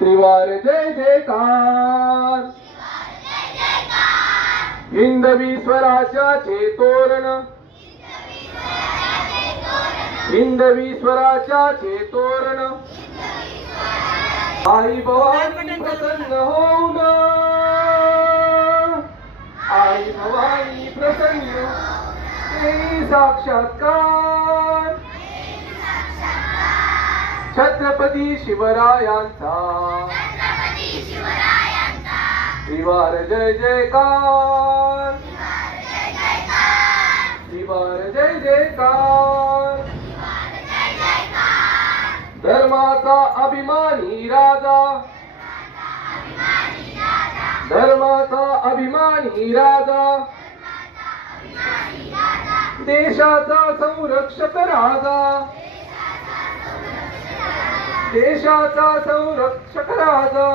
त्रिवार जय जयकार, हिंदवी स्वराज्याचे तोरण, हिंदवी स्वराज्याचे तोरण, आई भवानी प्रसन्न होऊन, आई भवानी प्रसन्न देई साक्षात्कार, छत्रपती शिवरायांचा त्रिवार जय जयकार, त्रिवार जय जयकार, धर्माचा अभिमानी राजा, धर्माचा अभिमानी राजा, देशाचा संरक्षक राजा, देशाचा संरक्षक राजा,